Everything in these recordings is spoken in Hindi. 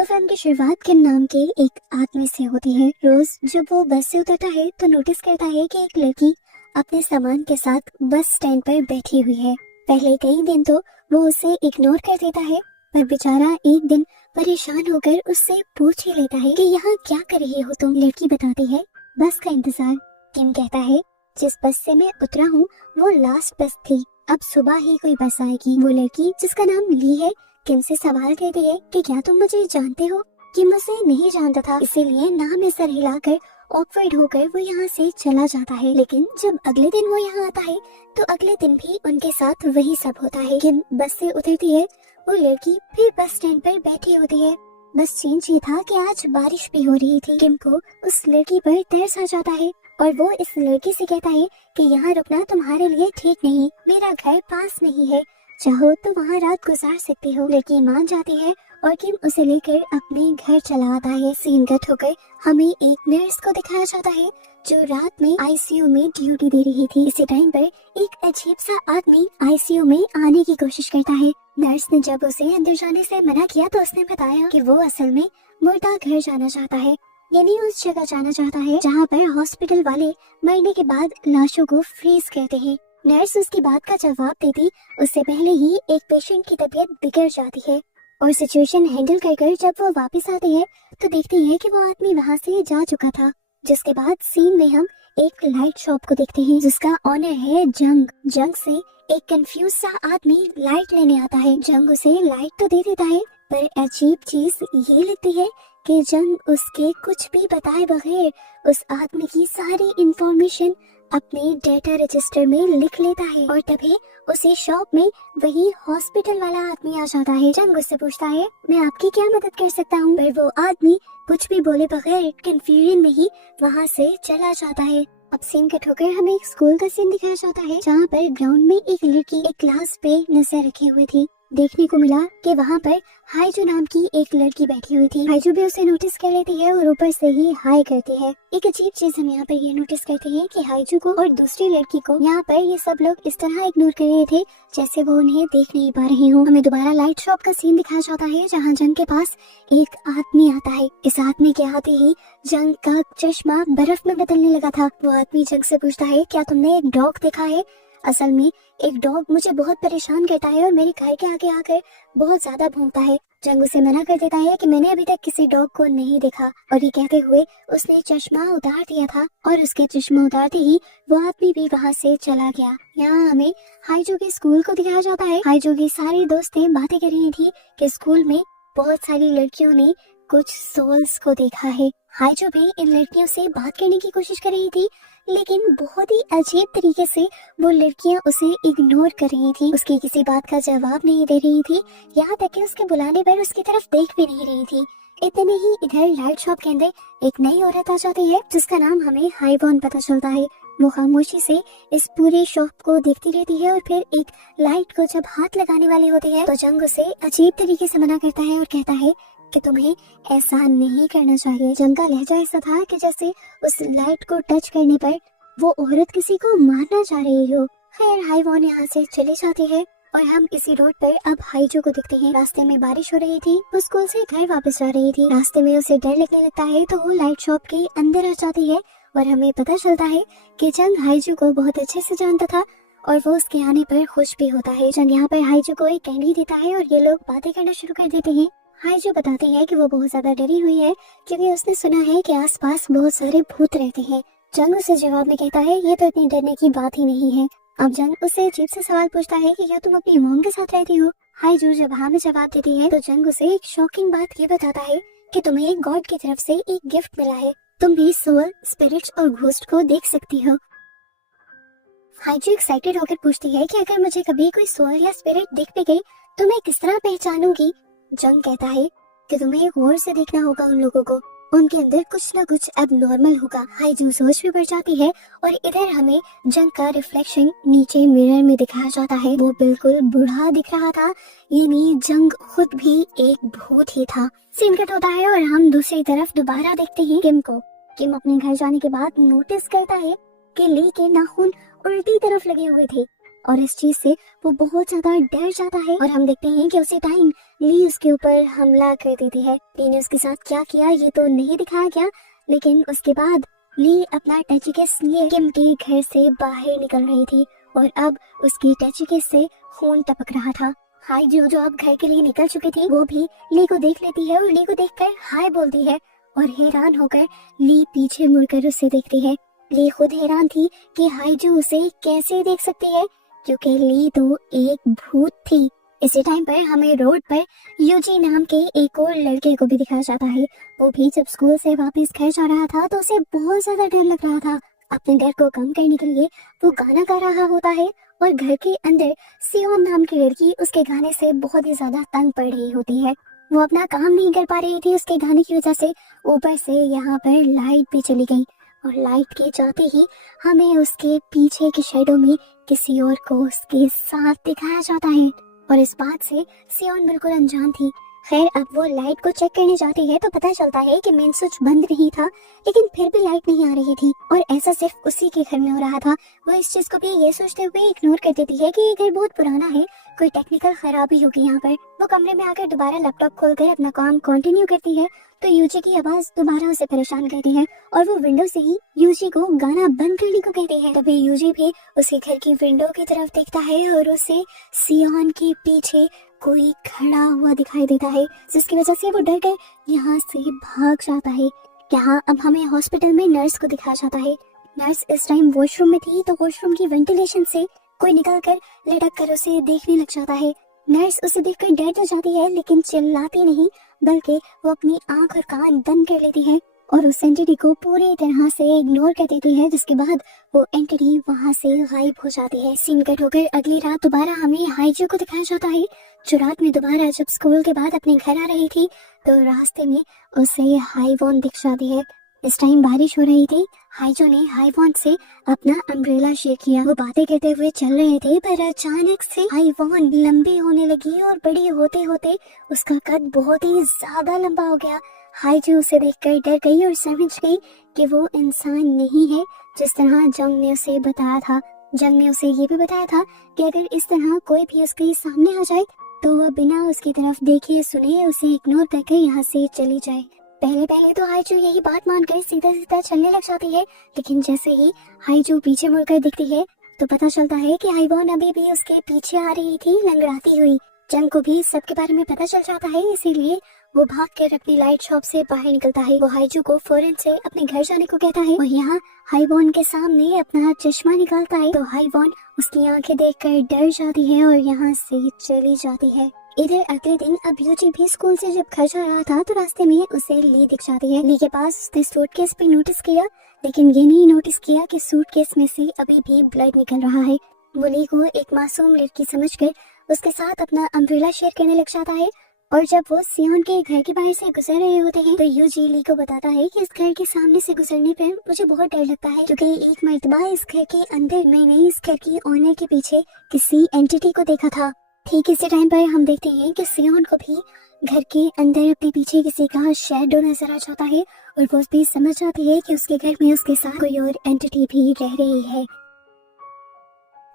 तो फिल्म की शुरुआत किम नाम के एक आदमी से होती है। रोज जब वो बस से उतरता है तो नोटिस करता है कि एक लड़की अपने सामान के साथ बस स्टैंड पर बैठी हुई है। पहले कई दिन तो वो उसे इग्नोर कर देता है, पर बेचारा एक दिन परेशान होकर उससे पूछ ही लेता है कि यहाँ क्या कर रही हो तुम। लड़की बताती है, बस का इंतजार। किम कहता है, जिस बस से मैं उतरा हूँ वो लास्ट बस थी, अब सुबह ही कोई बस आएगी। वो लड़की जिसका नाम ली है किम से सवाल करती है कि क्या तुम मुझे जानते हो। किम उसे नहीं जानता था, इसीलिए नाम में सर हिलाकर ऑकवर्ड होकर वो यहाँ से चला जाता है। लेकिन जब अगले दिन वो यहाँ आता है तो अगले दिन भी उनके साथ वही सब होता है। किम बस से उतरती है, वो लड़की फिर बस स्टैंड पर बैठी होती है। बस चेंज ये था कि आज बारिश भी हो रही थी। किम को उस लड़की पर तरस आ जाता है और वो इस लड़की से कहता है कि यहाँ रुकना तुम्हारे लिए ठीक नहीं, मेरा घर पास में ही है, चाहो तो वहाँ रात गुजार सकती हो। लड़की मान जाती है और किम उसे लेकर अपने घर चला आता है। सीन कट होकर हमें एक नर्स को दिखाया जाता है जो रात में आईसीयू में ड्यूटी दे रही थी। इसी टाइम पर एक अजीब सा आदमी आईसीयू में आने की कोशिश करता है। नर्स ने जब उसे अंदर जाने से मना किया तो उसने बताया कि वो असल में मुर्दा घर जाना चाहता है, यानी उस जगह जाना चाहता है जहाँ पर हॉस्पिटल वाले मरने के बाद लाशों को फ्रीज करते हैं। नर्स उसकी बात का जवाब देती उससे पहले ही एक पेशेंट की तबीयत बिगड़ जाती है और सिचुएशन हैंडल कर जब वो वापस आती है तो देखती है कि वो आदमी वहाँ से जा चुका था। जिसके बाद सीन में हम एक लाइट शॉप को देखते हैं जिसका ऑनर है जंग। जंग से एक कंफ्यूज सा आदमी लाइट लेने आता है। जंग उसे लाइट तो दे देता है, पर अजीब चीज ये लगती है कि जंग उसके कुछ भी बताए बगैर उस आदमी की सारी इंफॉर्मेशन अपने डेटा रजिस्टर में लिख लेता है और तभी उसे शॉप में वही हॉस्पिटल वाला आदमी आ जाता है। जंग उससे पूछता है, मैं आपकी क्या मदद कर सकता हूँ, पर वो आदमी कुछ भी बोले बगैर कंफ्यूजन में ही वहाँ से चला जाता है। अब सीन कट होकर हमें एक स्कूल का सीन दिखाया जाता है जहाँ पर ग्राउंड में एक लड़की एक क्लास पे नजर रखे हुए थी। देखने को मिला कि वहाँ पर हाइजू नाम की एक लड़की बैठी हुई थी। हाइजू भी उसे नोटिस कर लेती है और ऊपर से ही हाई करती है। एक अजीब चीज हम यहाँ पर ये नोटिस करते हैं कि हाइजू को और दूसरी लड़की को यहाँ पर ये सब लोग इस तरह इग्नोर कर रहे थे जैसे वो उन्हें देख नहीं पा रहे हों। हमें दोबारा लाइट शॉप का सीन दिखाया जाता है जहाँ जंग के पास एक आदमी आता है। इस आदमी के आते ही जंग का चश्मा बर्फ में बदलने लगा था। वो आदमी जंग से पूछता है, क्या तुमने एक डॉग देखा है? असल में एक डॉग मुझे बहुत परेशान करता है और मेरे घर के आगे आकर बहुत ज्यादा भौंकता है। जंग उसे मना कर देता है कि मैंने अभी तक किसी डॉग को नहीं देखा, और ये कहते हुए उसने चश्मा उतार दिया था और उसके चश्मा उतारते ही वो आदमी भी वहाँ से चला गया। यहाँ हमें हाइजू के स्कूल को दिखाया जाता है। हाइजू की सारी दोस्तें बातें कर रही थी कि स्कूल में बहुत सारी लड़कियों ने कुछ सोल्स को देखा है। हाइजू भी इन लड़कियों से बात करने की कोशिश कर रही थी, लेकिन बहुत ही अजीब तरीके से वो लड़कियां उसे इग्नोर कर रही थी। उसकी किसी बात का जवाब नहीं दे रही थी, यहाँ तक कि उसके बुलाने पर उसकी तरफ देख भी नहीं रही थी। इतने ही इधर लाइट शॉप के अंदर एक नई औरत आ जाती है जिसका नाम हमें हाईवॉन पता चलता है। वो खामोशी से इस पूरी शॉप को देखती रहती है और फिर एक लाइट को जब हाथ लगाने वाली होती है तो जंग उसे अजीब तरीके से मना करता है और कहता है कि तुम्हें ऐसा नहीं करना चाहिए। जंग का लहजा ऐसा था कि जैसे उस लाइट को टच करने पर वो औरत किसी को मारना चाह रही हो। खैर हाईवॉन यहाँ से चली जाती है और हम इसी रोड पर अब हाइजू को देखते हैं। रास्ते में बारिश हो रही थी, वो स्कूल से घर वापस जा रही थी। रास्ते में उसे डर लगने लगता है तो वो लाइट शॉप के अंदर आ जाती है और हमें पता चलता है कि जंग हाइजू को बहुत अच्छे से जानता था और वो उसके आने पर खुश भी होता है। जंग यहाँ पर हाइजू को एक कैंडी देता है और ये लोग बातें करना शुरू कर देते हैं। हाइजू बताती है कि वो बहुत ज्यादा डरी हुई है क्योंकि उसने सुना है कि आसपास बहुत सारे भूत रहते हैं। जंग उसे जवाब में कहता है, ये तो इतनी डरने की बात ही नहीं है। अब जंग उससे अजीब से सवाल पूछता है कि क्या तुम अपनी मॉम के साथ रहती हो? हाइजू जब हाँ में जवाब देती है तो जंग उसे एक शॉकिंग बात ये बताता है कि तुम्हें एक गॉड की तरफ से एक गिफ्ट मिला है, तुम भी सोल, स्पिरिट्स और घोस्ट को देख सकती हो। हाइजू एक्साइटेड होकर पूछती है कि अगर मुझे कभी कोई सोल या स्पिरिट दिख भी गई तो मैं किस तरह पहचानूंगी? जंग कहता है कि तुम्हें गौर से देखना होगा उन लोगों को, उनके अंदर कुछ ना कुछ एबनॉर्मल होगा। हाइजू सोच में पड़ जाती है और इधर हमें जंग का रिफ्लेक्शन नीचे मिरर में दिखाया जाता है। वो बिल्कुल बूढ़ा दिख रहा था, यानी जंग खुद भी एक भूत ही था। सीन कट होता है और हम दूसरी तरफ दोबारा देखते हैं किम को। किम अपने घर जाने के बाद नोटिस करता है कि ली के नाखून उल्टी तरफ लगे हुए थे। और इस चीज से वो बहुत ज्यादा डर जाता है और हम देखते हैं कि उसी टाइम ली उसके ऊपर हमला कर देती है। ली ने उसके साथ क्या किया ये तो नहीं दिखाया गया, लेकिन उसके बाद ली अपना टचिकेस लिए किम के घर से बाहर निकल रही थी और अब उसकी टचिकेस से खून टपक रहा था। हाय जो अब घर के लिए निकल चुकी थी वो भी ली को देख लेती है और ली को देखकर हाय बोलती है और हैरान होकर ली पीछे मुड़कर उसे देखती है। ली खुद हैरान थी कि हाइजू उसे कैसे देख सकती है, क्योंकि ली तो एक भूत थी। इसी टाइम पर हमें रोड पर यूजी नाम के एक और लड़के को भी दिखाया जाता है। वो भी जब स्कूल से वापस घर जा रहा था तो उसे बहुत ज्यादा डर लग रहा था। अपने डर को कम करने के लिए वो गाना गा रहा होता है और घर के अंदर सियोन नाम की लड़की उसके गाने से बहुत ही ज्यादा तंग पड़ रही होती है। वो अपना काम नहीं कर पा रही थी उसके गाने की वजह से। ऊपर से यहाँ पर लाइट भी चली गई और लाइट के जाते ही हमें उसके पीछे की शैडो में किसी और को उसके साथ दिखाया जाता है और इस बात से सियोन बिल्कुल अनजान थी। खैर अब वो लाइट को चेक करने जाती है तो पता चलता है कि मेन स्विच बंद नहीं था, लेकिन फिर भी लाइट नहीं आ रही थी और ऐसा सिर्फ उसी के घर में हो रहा था। वो इस चीज को भी ये सोचते हुए इग्नोर कर देती है कि ये घर बहुत पुराना है, कोई टेक्निकल खराबी होगी यहाँ पर। वो कमरे में आकर दोबारा लैपटॉप खोलकर अपना काम कंटिन्यू करती है तो यूजी की आवाज दोबारा उसे परेशान करती है और वो विंडो से ही यूजी को गाना बंद करने को कहती है। तभी यूजी भी उसके घर की विंडो की तरफ देखता है और उसे सियोन के पीछे कोई खड़ा हुआ दिखाई देता है, जिसकी वजह से वो डर कर यहाँ से भाग जाता है। यहाँ अब हमें हॉस्पिटल में नर्स को दिखाया जाता है। नर्स इस टाइम वॉशरूम में थी तो वॉशरूम की वेंटिलेशन से कोई निकल कर लटक कर उसे देखने लग जाता है। नर्स उसे देखकर डर तो जाती है लेकिन चिल्लाती नहीं, बल्कि वो अपनी आंख और कान बंद कर लेती है और उस एंटिटी को पूरी तरह से इग्नोर कर देती है, जिसके बाद वो एंटिटी वहां से गायब हो जाती है। सीन कट होकर अगली रात दोबारा हमें हाइजू को दिखाया जाता है, जो रात में दोबारा जब स्कूल के बाद अपने घर आ रही थी तो रास्ते में उसे हाईवॉन दिख जाती है। इस टाइम बारिश हो रही थी। हाइजो ने हाईवॉन से अपना अम्ब्रेला शेयर किया। वो बातें करते हुए चल रहे थे पर अचानक से हाईवॉन लंबी होने लगी और बड़ी होते होते उसका कद बहुत ही ज्यादा लंबा हो गया। हाइजो उसे देखकर डर गई और समझ गई कि वो इंसान नहीं है जिस तरह जंग ने उसे बताया था। जंग ने उसे ये भी बताया था कि अगर इस तरह कोई भी उसके सामने आ जाए तो वह बिना उसकी तरफ देखे सुने उसे इग्नोर करके यहाँ से चली जाए। पहले तो हाइजू यही बात मानकर सीधा सीधा चलने लग जाती है, लेकिन जैसे ही हाइजू पीछे मुड़कर दिखती है तो पता चलता है कि हाईवॉन अभी भी उसके पीछे आ रही थी लंगड़ाती हुई। जंग को भी सबके बारे में पता चल जाता है, इसीलिए वो भागकर अपनी लाइट शॉप से बाहर निकलता है। वो हाइजू को फौरन से अपने घर जाने को कहता है और यहाँ हाईवॉन के सामने अपना चश्मा निकालता है तो हाईवॉन उसकी आंखें देखकर डर जाती है और यहाँ से चली जाती है। इधर अगले दिन अब यूजी भी स्कूल से जब घर जा रहा था तो रास्ते में उसे ली दिख जाती है। ली के पास उसने सूटकेस पे नोटिस किया, लेकिन ये नहीं नोटिस किया कि सूटकेस में से अभी भी ब्लड निकल रहा है। वो ली को एक मासूम लड़की समझकर उसके साथ अपना अम्ब्रेला शेयर करने लग जाता है और जब वो सियोन के घर के बाहर से गुजर रहे होते हैं तो यूजी ली को बताता है कि इस घर के सामने से गुजरने पर मुझे बहुत डर लगता है, क्योंकि एक मर्तबा इस घर के अंदर मैंने इस घर की ओनर के पीछे किसी एंटिटी को देखा था। ठीक इसी टाइम पर हम देखते हैं कि सियोन को भी घर के अंदर अपने पीछे किसी का शैडो नजर आ जाता है और वो भी समझ जाती है कि उसके घर में उसके साथ कोई और एंटिटी भी रह रही है।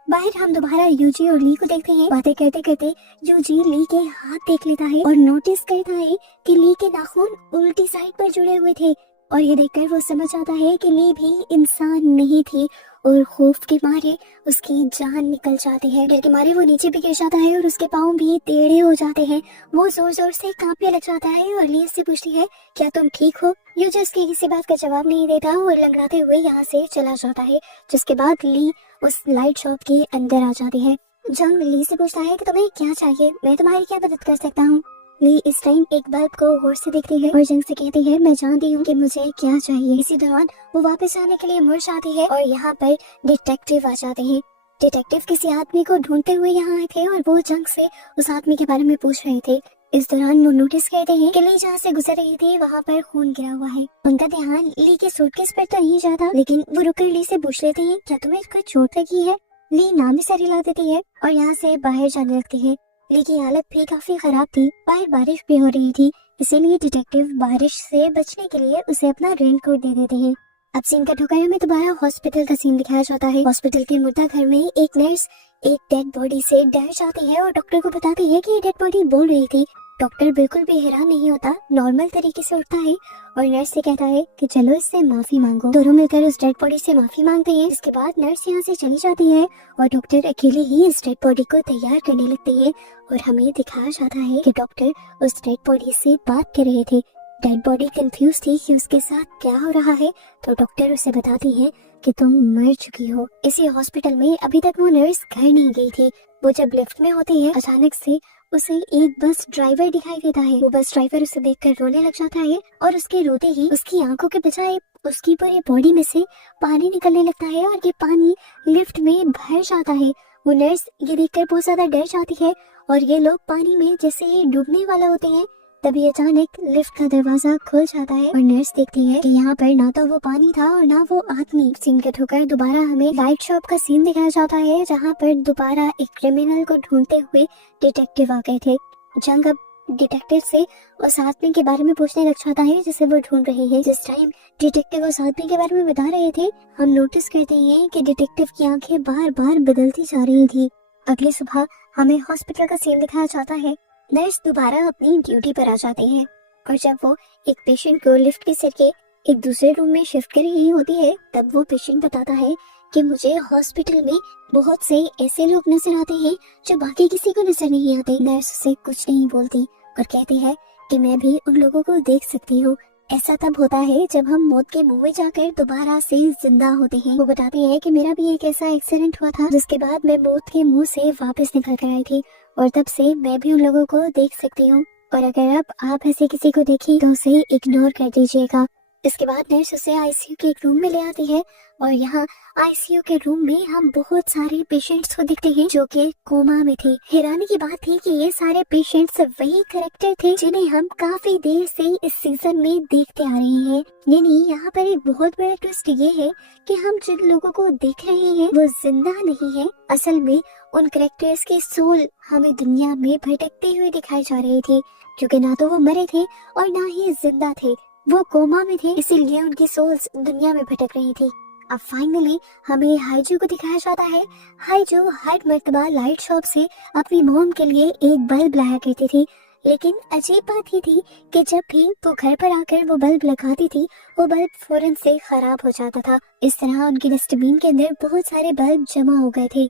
बाहर हम दोबारा यूजी और ली को देखते हैं। बातें करते करते यूजी ली के हाथ देख लेता है और नोटिस करता है कि ली के नाखून उल्टी साइड पर जुड़े हुए थे और ये देखकर वो समझ आता है कि ली भी इंसान नहीं थी और खौफ के मारे उसकी जान निकल जाती है। डर के मारे वो नीचे भी गिर जाता है और उसके पाँव भी टेढ़े हो जाते हैं। वो जोर जोर से कांपने लग जाता है और ली उससे पूछती है क्या तुम ठीक हो। यूजी उसकी किसी बात का जवाब नहीं देता और लंगड़ाते हुए यहाँ से चला जाता है, जिसके बाद ली उस लाइट शॉप के अंदर आ जाती है। जंग ली से पूछता है कि तुम्हें क्या चाहिए, मैं तुम्हारी क्या मदद कर सकता हूँ। ली इस टाइम एक बल्ब को गौर से देखती है और जंग से कहती है मैं जानती हूँ कि मुझे क्या चाहिए। इसी दौरान वो वापस आने के लिए मुड़ जाती है और यहाँ पर डिटेक्टिव आ जाते हैं। डिटेक्टिव किसी आदमी को ढूंढते हुए यहाँ आए थे और वो जंग से उस आदमी के बारे में पूछ रहे थे। इस दौरान वो नोटिस करते हैं कि ली जहाँ से गुजर रही थी वहाँ पर खून गिरा हुआ है। उनका ध्यान ली के सूटकेस पर तो नहीं जाता, लेकिन वो रुककर ली से पूछ लेते हैं क्या तुम्हें कोई चोट लगी है। ली नाम ही सर हिला देती है और यहाँ से बाहर जाने लगती है। ली की हालत भी काफी खराब थी, बाहर बारिश भी हो रही थी, इसीलिए डिटेक्टिव बारिश से बचने के लिए उसे अपना रेनकोट दे देते हैं। अब सीन कट होकर हमें दोबारा हॉस्पिटल का सीन दिखाया जाता है। हॉस्पिटल के मुर्दा घर में एक नर्स एक डेड बॉडी से डर जाती है और डॉक्टर को बताती है कि ये डेड बॉडी बोल रही थी। डॉक्टर बिल्कुल भी हैरान नहीं होता, नॉर्मल तरीके से उठता है और नर्स से कहता है कि चलो इससे माफी मांगो। दोनों मिलकर उस डेड बॉडी से माफी मांगते हैं। इसके बाद नर्स यहाँ से चली जाती है और डॉक्टर अकेले ही इस डेड बॉडी को तैयार करने लगते हैं और हमें दिखाया जाता है कि डॉक्टर उस डेड बॉडी से बात कर रहे थे। डेड बॉडी कंफ्यूज थी कि उसके साथ क्या हो रहा है, तो डॉक्टर उसे बताती है कि तुम मर चुकी हो। इसी हॉस्पिटल में अभी तक वो नर्स घर नहीं गई थी। वो जब लिफ्ट में होती है अचानक से उसे एक बस ड्राइवर दिखाई देता है। वो बस ड्राइवर उसे देखकर रोने लग जाता है और उसके रोते ही उसकी आंखों के बजाय उसकी पूरी बॉडी में से पानी निकलने लगता है और ये पानी लिफ्ट में भर जाता है। वो नर्स ये देखकर बहुत ज्यादा डर जाती है और ये लोग पानी में जैसे ही डूबने वाला होते हैं तभी अचानक लिफ्ट का दरवाजा खुल जाता है और नर्स देखती है कि यहाँ पर ना तो वो पानी था और ना वो आदमी। सीन कट होकर दोबारा हमें लाइट शॉप का सीन दिखाया जाता है जहाँ पर दोबारा एक क्रिमिनल को ढूंढते हुए डिटेक्टिव आ गए थे। जंग अब डिटेक्टिव से उस आदमी के बारे में पूछने लग जाता है जिसे वो ढूंढ रहे हैं। जिस टाइम डिटेक्टिव उस आदमी के बारे में बता रहे थे हम नोटिस करते हैं कि डिटेक्टिव की आंखें बार बार बदलती जा रही थी। अगली सुबह हमें हॉस्पिटल का सीन दिखाया जाता है। नर्स दोबारा अपनी ड्यूटी पर आ जाती है और जब वो एक पेशेंट को लिफ्ट के जरिए एक दूसरे रूम में शिफ्ट कर रही होती है तब वो पेशेंट बताता है कि मुझे हॉस्पिटल में बहुत से ऐसे लोग नजर आते हैं जो बाकी किसी को नजर नहीं आते। नर्स उसे कुछ नहीं बोलती और कहती है कि मैं भी उन लोगों को देख सकती हूँ। ऐसा तब होता है जब हम मौत के मुंह में जाकर दोबारा से जिंदा होते हैं। वो बताती है कि मेरा भी एक ऐसा एक्सीडेंट हुआ था जिसके बाद मैं मौत के मुंह से वापस निकल कर आई थी और तब से मैं भी उन लोगों को देख सकती हूँ और अगर अब आप ऐसे किसी को देखें तो उसे इग्नोर कर दीजिएगा। इसके बाद नर्स उसे आईसीयू के एक रूम में ले आती है और यहाँ आईसीयू के रूम में हम बहुत सारे पेशेंट्स को देखते हैं जो कि कोमा में थे। हैरानी की बात थी कि ये सारे पेशेंट्स वही कैरेक्टर थे जिन्हें हम काफी देर से इस सीजन में देखते आ रहे हैं। यानी यहाँ पर एक बहुत बड़ा ट्विस्ट ये है कि हम जिन लोगों को देख रहे हैं वो जिंदा नहीं है, असल में उन कैरेक्टर्स के सोल हमें दुनिया में भटकते हुए दिखाई जा रहे थे क्योंकि ना तो वो मरे थे और ना ही जिंदा थे, वो कोमा में थे, इसीलिए उनकी सोल्स दुनिया में भटक रही थी। अब फाइनली हमें हाइजू को दिखाया जाता है। हाइजू हर मर्तबा लाइट शॉप से अपनी मॉम के लिए एक बल्ब लाया करती थी, लेकिन अजीब बात ये थी कि जब भी वो घर पर आकर वो बल्ब लगाती थी वो बल्ब फौरन से खराब हो जाता था। इस तरह उनकी डस्टबिन के अंदर बहुत सारे बल्ब जमा हो गए थे।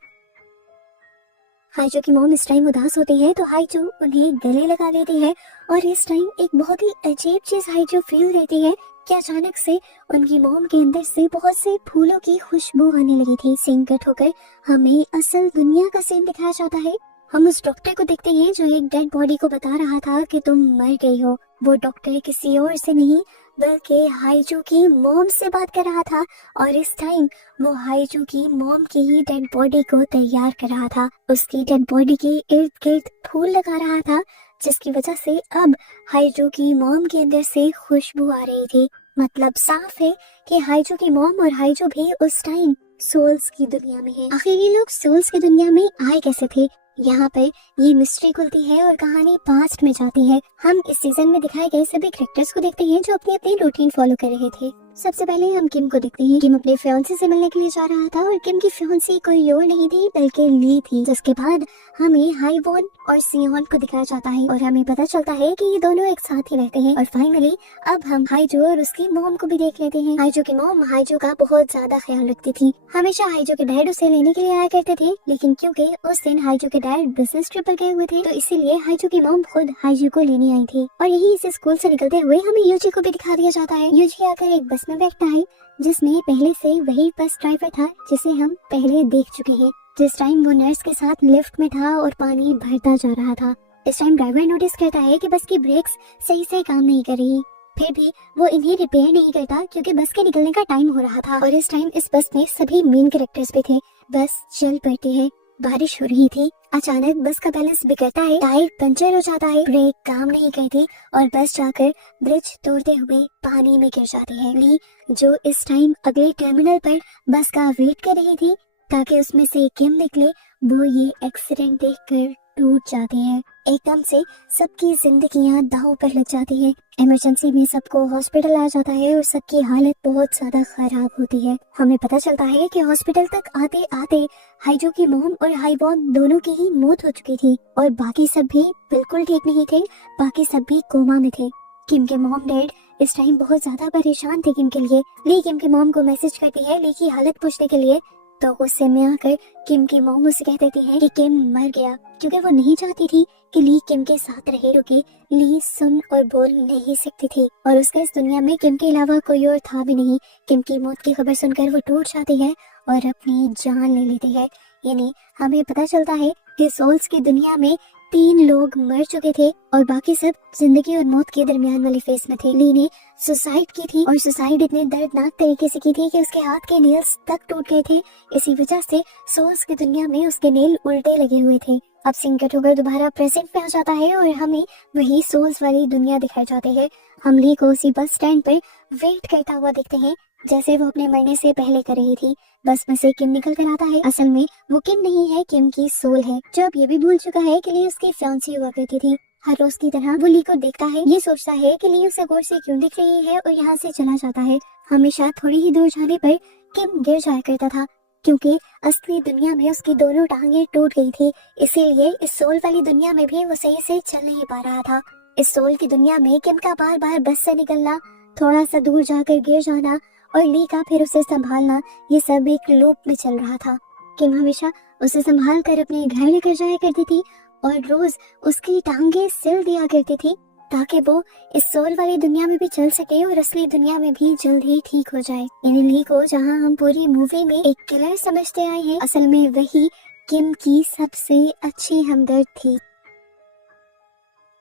हाइजू की मॉम इस टाइम उदास होती है तो हाइजू उन्हें गले लगा देती है और इस टाइम एक बहुत ही अजीब चीज हाइजू फील करती है कि अचानक से उनकी मॉम के अंदर से बहुत से फूलों की खुशबू आने लगी थी। सीन कट होकर हमें असल दुनिया का सीन दिखाया जाता है। हम उस डॉक्टर को देखते हैं जो एक डेड बॉडी को बता रहा था कि तुम मर गई हो। वो डॉक्टर किसी और से नहीं बल्कि हाइजू की मॉम से बात कर रहा था और इस टाइम वो हाइजू की मॉम की ही डेड बॉडी को तैयार कर रहा था। उसकी डेड बॉडी के इर्द गिर्द फूल लगा रहा था जिसकी वजह से अब हाइजू की मॉम के अंदर से खुशबू आ रही थी। मतलब साफ है कि हाइजू की मॉम और हाइजू भी उस टाइम सोल्स की दुनिया में है। आखिर ये लोग सोल्स की दुनिया में आए कैसे थे? यहाँ पर ये मिस्ट्री खुलती है और कहानी पास्ट में जाती है। हम इस सीजन में दिखाए गए सभी कैरेक्टर्स को देखते हैं जो अपनी अपनी रूटीन फॉलो कर रहे थे। सबसे पहले हम किम को देखते हैं। किम अपने फियांसे से मिलने के लिए जा रहा था और किम की फियांसी कोई और नहीं थी बल्कि ली थी। जिसके बाद हमें हाईवॉन और सियोन को दिखाया जाता है और हमें पता चलता है कि ये दोनों एक साथ ही रहते हैं। और फाइनली अब हम हाइजू और उसकी मॉम को भी देख लेते हैं। हाइजू की मॉम हाइजू का बहुत ज्यादा ख्याल रखती थी। हमेशा हाइजू के डैड उसे लेने के लिए आया करते थे, लेकिन क्योंकि उस दिन हाइजू के डैड बिजनेस ट्रिप पर गए हुए थे तो इसीलिए हाइजू की मॉम खुद हाइजू को लेने आई थी। और यही इस स्कूल से निकलते हुए हमें यूजी को भी दिखा दिया जाता है। यूजी आकर एक बस में बैठता है जिसमें पहले से वही बस ड्राइवर था जिसे हम पहले देख चुके हैं, जिस टाइम वो नर्स के साथ लिफ्ट में था और पानी भरता जा रहा था। इस टाइम ड्राइवर नोटिस करता है कि बस की ब्रेक्स सही से काम नहीं कर रही, फिर भी वो इन्हें रिपेयर नहीं करता क्योंकि बस के निकलने का टाइम हो रहा था। और इस टाइम इस बस में सभी मेन कैरेक्टर्स भी थे। बस चल पड़ती है, बारिश हो रही थी, अचानक बस का बैलेंस बिगड़ता है, टायर पंचर हो जाता है, ब्रेक काम नहीं करती और बस जाकर ब्रिज तोड़ते हुए पानी में गिर जाती है। ली जो इस टाइम अगले टर्मिनल पर बस का वेट कर रही थी ताकि उसमें से किम निकले, वो ये एक्सीडेंट देखकर टूट जाती है। एकदम से सबकी जिंदगियां दांव पर लग जाती है। इमरजेंसी में सबको हॉस्पिटल आ जाता है और सबकी हालत बहुत ज्यादा खराब होती है। हमें पता चलता है कि हॉस्पिटल तक आते आते हाइजो की मॉम और हाइवॉन दोनों की ही मौत हो चुकी थी और बाकी सब भी बिल्कुल ठीक नहीं थे। बाकी सब भी कोमा में थे। किम के मॉम डैड इस टाइम बहुत ज्यादा परेशान थे किम के लिए। ली किम के मॉम को मैसेज करती है ली की हालत पूछने के लिए, तो गुस्से में आकर किम की मॉम उसे कह देती है कि किम मर गया, क्योंकि वो नहीं चाहती थी कि ली किम के साथ रहे, क्योंकि ली सुन और बोल नहीं सकती थी और उसका इस दुनिया में किम के अलावा कोई और था भी नहीं। किम की मौत की खबर सुनकर वो टूट जाती है और अपनी जान ले लेती है। यानी हमें पता चलता है कि सोल्स की दुनिया में 3 लोग मर चुके थे और बाकी सब जिंदगी और मौत के दरमियान वाली फेस में थे। ली ने सुसाइड की थी और सुसाइड इतने दर्दनाक तरीके से की थी कि उसके हाथ के नेल्स तक टूट गए थे। इसी वजह से सोल्स की दुनिया में उसके नेल उल्टे लगे हुए थे। अब सीन कट होकर दोबारा प्रेजेंट में आ जाता है और हमें वही सोल्स वाली दुनिया दिखाई जाती है। हम ली को उसी बस स्टैंड पर वेट करता हुआ देखते हैं जैसे वो अपने मरने से पहले कर रही थी। बस में से किम निकल कर आता है। असल में वो किम नहीं है, किम की सोल है, जो अब ये भी भूल चुका है कि ली उसकी फियांसी हुआ करती थी। हर रोज की तरह वो ली को देखता है, ये सोचता है कि ली उसे गौर से क्यों देख रही है और यहाँ से चला जाता है। हमेशा थोड़ी ही दूर जाने पर किम गिर जाया करता था, क्योंकि असली दुनिया में उसकी दोनों टांगे टूट गई थी। इसीलिए इस सोल वाली दुनिया में भी वो सही से चल नहीं पा रहा था। इस सोल की दुनिया में किम का बार बार बस से निकलना, थोड़ा सा दूर जाकर गिर जाना और ली का फिर उसे संभालना, ये सब एक लूप में चल रहा था। किम हमेशा उसे संभाल कर अपने घर लेकर जाया करती थी और रोज उसकी टांगे सिल दिया करती थी ताकि वो इस सोल वाली दुनिया में भी चल सके और असली दुनिया में भी जल्द ही ठीक हो जाए। इन ली को जहां हम पूरी मूवी में एक किलर समझते आए हैं, असल में वही किम की सबसे अच्छी हमदर्द थी।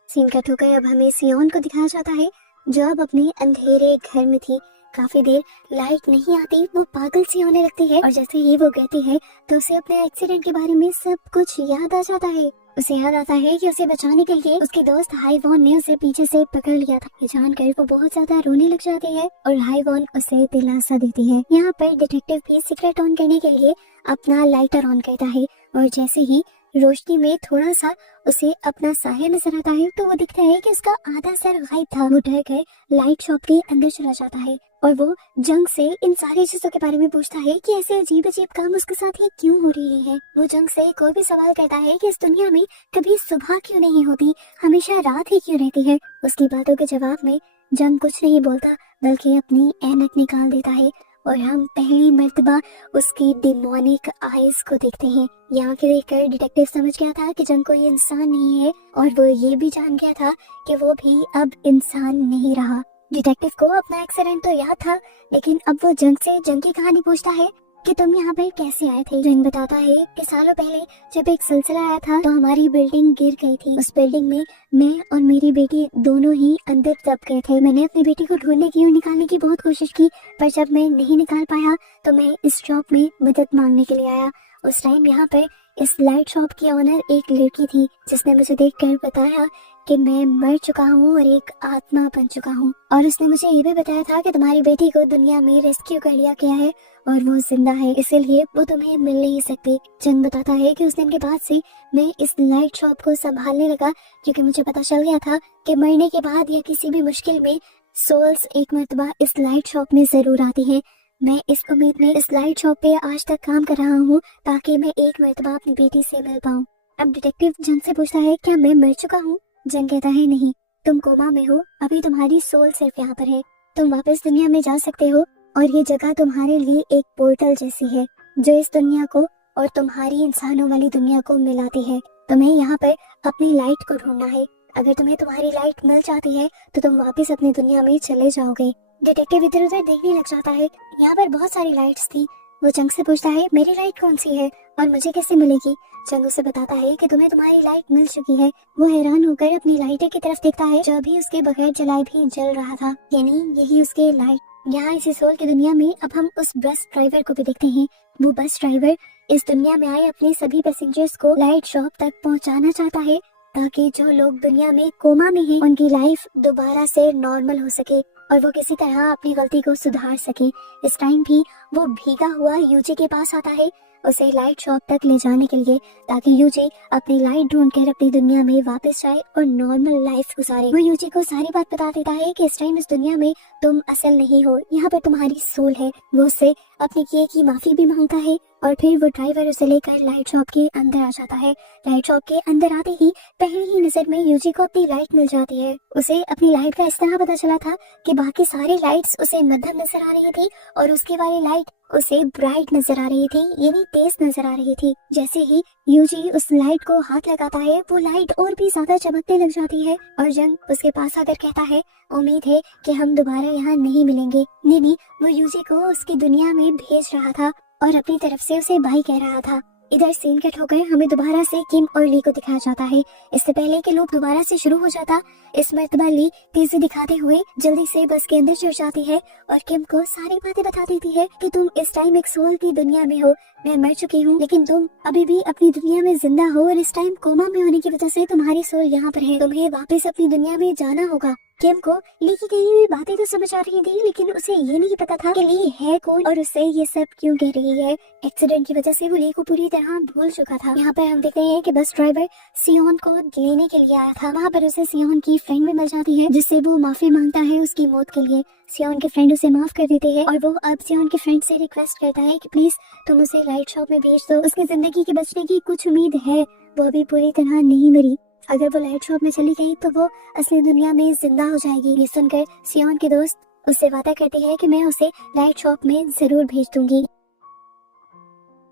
सीन कट होकर अब हमें सियोन को दिखाया जाता है जो अब अपने अंधेरे घर में थी। काफी देर लाइट नहीं आती, वो पागल सी होने लगती है और जैसे ही वो कहती है तो उसे अपने एक्सीडेंट के बारे में सब कुछ याद आ जाता है। उसे याद आता है कि उसे बचाने के लिए उसके दोस्त हाईवॉन ने उसे पीछे से पकड़ लिया था। ये जानकर वो बहुत ज्यादा रोने लग जाती है और हाईवॉन उसे दिलासा देती है। यहाँ पर डिटेक्टिव भी सिगरेट ऑन करने के लिए अपना लाइटर ऑन करता है और जैसे ही रोशनी में थोड़ा सा उसे अपना साया नजर आता है तो वो दिखता है कि उसका आधा सर गायब था। वो डर कर लाइट शॉप के अंदर चला जाता है और वो जंग से इन सारी चीजों के बारे में पूछता है कि ऐसे अजीब अजीब काम उसके साथ ही क्यों हो रही है। वो जंग से कोई भी सवाल करता है कि इस दुनिया में कभी सुबह क्यों नहीं होती, हमेशा रात ही क्यों रहती है। उसकी बातों के जवाब में जंग कुछ नहीं बोलता बल्कि अपनी ऐनक निकाल देता है और हम पहली मर्तबा उसकी डिमोनिक आईज को देखते हैं। यहाँ के देखकर डिटेक्टिव समझ गया था कि जंग कोई इंसान नहीं है और वो ये भी जान गया था कि वो भी अब इंसान नहीं रहा। डिटेक्टिव को अपना एक्सीडेंट तो याद था, लेकिन अब वो जंग से जंग की कहानी पूछता है कि तुम यहाँ पर कैसे आए थे। जंग बताता है कि सालों पहले जब एक सिलसिला आया था तो हमारी बिल्डिंग गिर गई थी। उस बिल्डिंग में मैं और मेरी बेटी दोनों ही अंदर दब गए थे। मैंने अपनी बेटी को ढूंढने की और निकालने की बहुत कोशिश की, पर जब मैं नहीं निकाल पाया तो मैं इस शॉप में मदद मांगने के लिए आया। उस टाइम यहाँ पर इस लाइट शॉप की ऑनर एक लड़की थी जिसने मुझे देखकर बताया कि मैं मर चुका हूँ और एक आत्मा बन चुका हूँ, और उसने मुझे ये भी बताया था कि तुम्हारी बेटी को दुनिया में रेस्क्यू कर लिया गया है और वो जिंदा है, इसीलिए वो तुम्हें मिल नहीं सकती। जंग बताता है कि उस दिन के बाद से मैं इस लाइट शॉप को संभालने लगा, क्योंकि मुझे पता चल गया था कि मरने के बाद या किसी भी मुश्किल में सोल्स एक मर्तबा इस लाइट शॉप में जरूर आती है। मैं इस उम्मीद में इस लाइट शॉप पे आज तक काम कर रहा हूँ ताकि मैं एक मर्तबा अपनी बेटी से मिल पाऊँ। अब डिटेक्टिव जंग से पूछता है क्या मैं मर चुका हूँ। जंग कहता है नहीं, तुम कोमा में हो, अभी तुम्हारी सोल सिर्फ यहाँ पर है, तुम वापस दुनिया में जा सकते हो और ये जगह तुम्हारे लिए एक पोर्टल जैसी है जो इस दुनिया को और तुम्हारी इंसानों वाली दुनिया को मिलाती है। तुम्हें यहाँ पर अपनी लाइट को ढूंढना है। अगर तुम्हें तुम्हारी लाइट मिल जाती है तो तुम वापस अपनी दुनिया में चले जाओगे। डिटेक्टिव इधर उधर देखने लग जाता है। यहाँ पर बहुत सारी लाइट्स थी। वो जंग से पूछता है मेरी लाइट कौन सी है और मुझे कैसे मिलेगी। जंग उसे बताता है कि तुम्हें तुम्हारी लाइट मिल चुकी है। वो हैरान होकर अपनी लाइटर की तरफ देखता है जो अभी उसके बगैर जलाए भी जल रहा था, यानी यही उसके लाइट। यहाँ इसी सोल की दुनिया में अब हम उस बस ड्राइवर को भी देखते हैं। वो बस ड्राइवर इस दुनिया में आए अपने सभी पैसेंजर्स को लाइट शॉप तक पहुँचाना चाहता है ताकि जो लोग दुनिया में कोमा में हैं उनकी लाइफ दोबारा से नॉर्मल हो सके और वो किसी तरह अपनी गलती को सुधार सके। इस टाइम भी वो भीगा हुआ यूजी के पास आता है। उसे लाइट शॉप तक ले जाने के लिए, ताकि यूजी अपनी लाइट ढूंढकर अपनी दुनिया में वापस जाए और नॉर्मल लाइफ गुजारे। वो यूजी को सारी बात बता देता है कि इस टाइम इस दुनिया में तुम असल नहीं हो, यहाँ पर तुम्हारी सोल है। वो उससे अपने किए की माफी भी मांगता है और फिर वो ड्राइवर उसे लेकर लाइट शॉप के अंदर आ जाता है। लाइट शॉप के अंदर आते ही पहली ही नजर में यूजी को अपनी लाइट मिल जाती है। उसे अपनी लाइट का इस तरह पता चला था कि बाकी सारी लाइट्स उसे मध्यम नजर आ रही थी और उसकी वाली लाइट उसे ब्राइट नजर आ रही थी, यानी तेज नजर आ रही थी। जैसे ही यूजी उस लाइट को हाथ लगाता है, वो लाइट और भी ज्यादा चमकने लग जाती है और जंग उसके पास आकर कहता है, उम्मीद है कि हम दोबारा यहाँ नहीं मिलेंगे। नहीं, वो यूजी को उसकी दुनिया में भेज रहा था और अपनी तरफ से उसे बाय कह रहा था। इधर सीन कट होकर हमें दोबारा से किम और ली को दिखाया जाता है। इससे पहले कि लूप दोबारा से शुरू हो जाता, इस मर्तबा ली तेजी दिखाते हुए जल्दी से बस के अंदर चढ़ जाती है और किम को सारी बातें बता देती है कि तुम इस टाइम एक सोल की दुनिया में हो, मैं मर चुकी हूँ लेकिन तुम अभी भी अपनी दुनिया में जिंदा हो और इस टाइम कोमा में होने की वजह से तुम्हारी सोल यहाँ पर है, तुम्हें वापस अपनी दुनिया में जाना होगा। किम को ली की कही हुई बातें तो समझ आ रही थी, लेकिन उसे ये नहीं पता था कि ली है कौन और उससे ये सब क्यों कह रही है। एक्सीडेंट की वजह से वो ली को पूरी तरह भूल चुका था। यहाँ पर हम देख रहे हैं कि बस ड्राइवर सियोन को लेने के लिए आया था। वहाँ पर उसे सियोन की फ्रेंड भी मिल जाती है, जिससे वो माफी मांगता है उसकी मौत के लिए। सियोन के फ्रेंड उसे माफ कर देते हैं और वो अब सियोन के फ्रेंड से रिक्वेस्ट करता है कि प्लीज तुम उसे लाइट शॉप में भेज दो, उसकी जिंदगी के बचने की कुछ उम्मीद है, वो अभी पूरी तरह नहीं मरी। अगर वो लाइट शॉप में चली गई तो वो असली दुनिया में जिंदा हो जाएगी। ये सुनकर सियोन के दोस्त उससे वादा करती है कि मैं उसे लाइट शॉप में जरूर भेज दूंगी।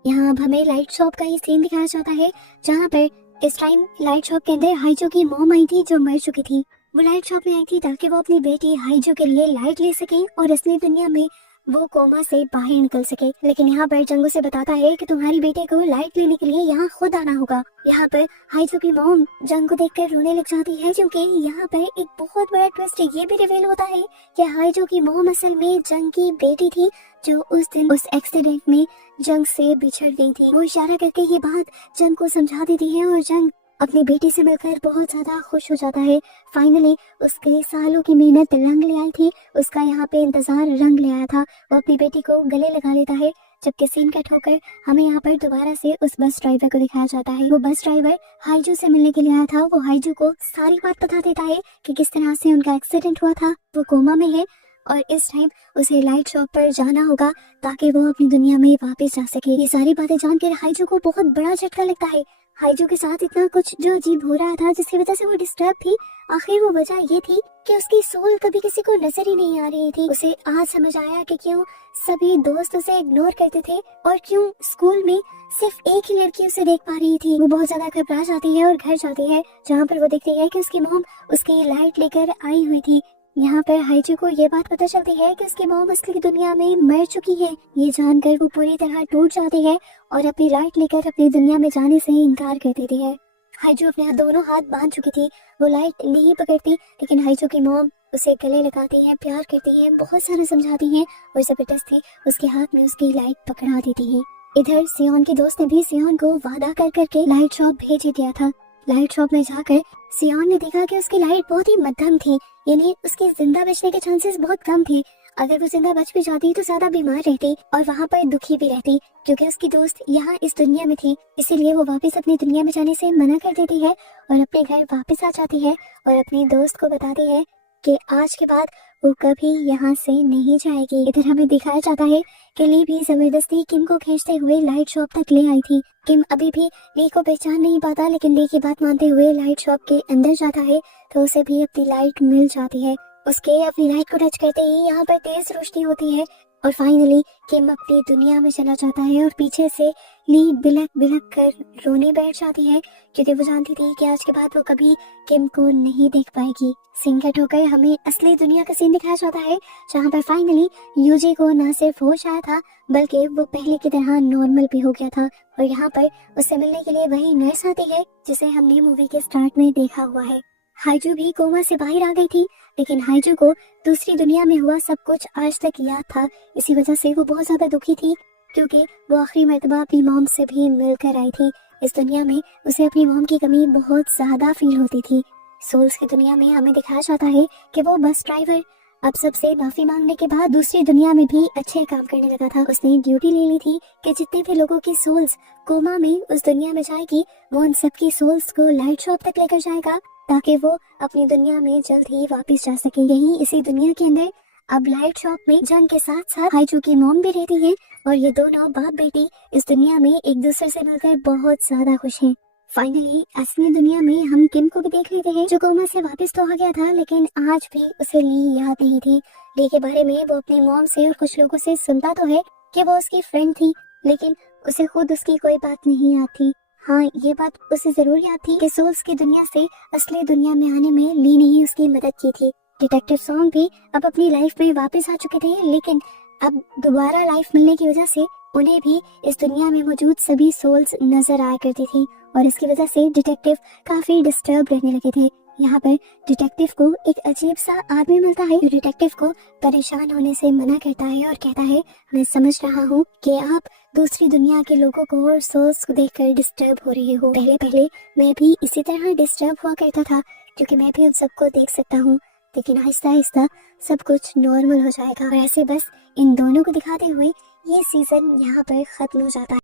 यहाँ अब हमें लाइट शॉप का ये सीन दिखाया जाता है, जहाँ पर इस टाइम लाइट शॉप के अंदर हाइजो की मॉम आई थी जो मर चुकी थी। वो लाइट शॉप में आई थी ताकि वो अपनी बेटी हाइजो के लिए लाइट ले सके और असली दुनिया में वो कोमा से बाहर निकल सके। लेकिन यहाँ पर जंगू से बताता है कि तुम्हारी बेटे को लाइट लेने के लिए यहाँ खुद आना होगा। यहाँ पर हाइजो की मॉम जंग को देखकर रोने लग जाती है, क्योंकि यहाँ पर एक बहुत बड़ा ट्विस्ट ये भी रिवील होता है कि हाइजो की मॉम असल में जंग की बेटी थी, जो उस दिन उस एक्सीडेंट में जंग से बिछड़ गई थी। वो इशारा करके ये बात जंग को समझा देती है और जंग अपनी बेटी से मिलकर बहुत ज्यादा खुश हो जाता है। फाइनली उसके सालों की मेहनत रंग ले आई थी, उसका यहाँ पे इंतजार रंग ले आया था। वो अपनी बेटी को गले लगा लेता है। जबकि सीन कट होकर हमें यहाँ पर दोबारा से उस बस ड्राइवर को दिखाया जाता है। वो बस ड्राइवर हाइजू से मिलने के लिए आया था। वो हाइजू को सारी बात बता देता है कि किस तरह से उनका एक्सीडेंट हुआ था, वो कोमा में है और इस टाइम उसे लाइट शॉप पर जाना होगा ताकि वो अपनी दुनिया में वापस जा सके। ये सारी बातें जानकर हाइजू को बहुत बड़ा झटका लगता है। हाइजू के साथ इतना कुछ जो अजीब हो रहा था, जिसकी वजह से वो डिस्टर्ब थी, आखिर वो वजह ये थी कि उसकी सोल कभी किसी को नजर ही नहीं आ रही थी। उसे आज समझ आया कि क्यों सभी दोस्त उसे इग्नोर करते थे और क्यों स्कूल में सिर्फ एक ही लड़की उसे देख पा रही थी। वो बहुत ज्यादा घबरा जाती है और घर जाती है, जहाँ पर वो देखती है कि उसकी मॉम उसकी लाइट लेकर आई हुई थी। यहाँ पर हाइजू को ये बात पता चलती है कि उसकी मॉम असली दुनिया में मर चुकी है। ये जानकर वो पूरी तरह टूट जाती है और अपनी लाइट लेकर अपनी दुनिया में जाने से इनकार कर देती है। हाइजू अपने दोनों हाथ बांध चुकी थी, वो लाइट नहीं पकड़ती, लेकिन हाइजू की मॉम उसे गले लगाती है, प्यार करती है, बहुत सारा समझाती है और जबरदस्ती उसके हाथ में उसकी लाइट पकड़ा देती है। इधर सियोन के दोस्त ने भी सियोन को वादा कर करके लाइट शॉप भेज दिया था। लाइट शॉप में जाकर सियोन ने देखा कि उसकी लाइट बहुत ही मध्यम थी, यानी उसके जिंदा बचने के चांसेस बहुत कम थे। अगर वो जिंदा बच भी जाती तो ज्यादा बीमार रहती और वहाँ पर दुखी भी रहती, क्योंकि उसकी दोस्त यहाँ इस दुनिया में थी। इसीलिए वो वापस अपनी दुनिया में जाने से मना कर देती है और अपने घर वापस आ जाती है और अपने दोस्त को बताती है कि आज के बाद वो कभी यहाँ से नहीं जाएगी। इधर हमें दिखाया जाता है कि ली भी जबरदस्ती किम को खींचते हुए लाइट शॉप तक ले आई थी। किम अभी भी ली को पहचान नहीं पाता, लेकिन ली की बात मानते हुए लाइट शॉप के अंदर जाता है तो उसे भी अपनी लाइट मिल जाती है। उसके अपनी लाइट को टच करते ही यहाँ पर तेज रोशनी होती है और फाइनली किम अपनी दुनिया में चला जाता है और पीछे से ली बिलक बिलक कर रोने बैठ जाती है, क्योंकि वो जानती थी कि आज के बाद वो कभी किम को नहीं देख पाएगी। सीन कट होकर हमें असली दुनिया का सीन दिखाया जाता है, जहाँ पर फाइनली यूजी को न सिर्फ होश आया था बल्कि वो पहले की तरह नॉर्मल भी हो गया था और यहाँ पर उससे मिलने के लिए वही नर्स आती है जिसे हमने मूवी के स्टार्ट में देखा हुआ है। हाइजू भी कोमा से बाहर आ गई थी, लेकिन हाइजू को दूसरी दुनिया में हुआ सब कुछ आज तक याद था। इसी वजह से वो बहुत ज्यादा दुखी थी, क्योंकि वो आखिरी मर्तबा अपनी मॉम से भी मिलकर आई थी। इस दुनिया में उसे अपनी मॉम की कमी बहुत ज्यादा फील होती थी। सोल्स की दुनिया में हमें दिखाया जाता है कि वो बस ड्राइवर अब सबसे माफी मांगने के बाद दूसरी दुनिया में भी अच्छे काम करने लगा था। उसने ड्यूटी ले ली थी कि जितने भी लोगों की सोल्स कोमा में उस दुनिया में जाएगी, वो उन सबकी सोल्स को लाइट शॉप तक लेकर जाएगा ताकि वो अपनी दुनिया में जल्द ही वापस जा सके। यही इसी दुनिया के अंदर अब लाइट शॉप में जंग के साथ साथ हाइजू की मॉम भी रहती है और ये दोनों बाप बेटी इस दुनिया में एक दूसरे से मिलकर बहुत ज्यादा खुश हैं। फाइनली असली दुनिया में हम किम को भी देख लेते हैं, जो कोमा से वापस तो आ गया था लेकिन आज भी उसे ली याद नहीं थी। ली के बारे में वो अपनी मॉम से और कुछ लोगों से सुनता तो है कि वो उसकी फ्रेंड थी, लेकिन उसे खुद उसकी कोई बात नहीं याद थी। हाँ, ये बात उसे जरूर याद थी कि सोल्स की दुनिया से असली दुनिया में आने में ली ने ही उसकी मदद की थी। डिटेक्टिव सॉन्ग भी अब अपनी लाइफ में वापस आ चुके थे, लेकिन अब दोबारा लाइफ मिलने की वजह से उन्हें भी इस दुनिया में मौजूद सभी सोल्स नजर आया करती थी और इसकी वजह से डिटेक्टिव काफी डिस्टर्ब रहने लगे थे। यहाँ पर डिटेक्टिव को एक अजीब सा आदमी मिलता है जो डिटेक्टिव को परेशान होने से मना करता है और कहता है, मैं समझ रहा हूँ कि आप दूसरी दुनिया के लोगों को और सोल्स को देखकर डिस्टर्ब हो रहे हो। पहले पहले मैं भी इसी तरह डिस्टर्ब हुआ करता था क्योंकि मैं भी उन सबको देख सकता हूँ, लेकिन आहिस्ता आहिस्ता सब कुछ नॉर्मल हो जाएगा। और ऐसे बस इन दोनों को दिखाते हुए ये सीजन यहाँ पर खत्म हो जाता है।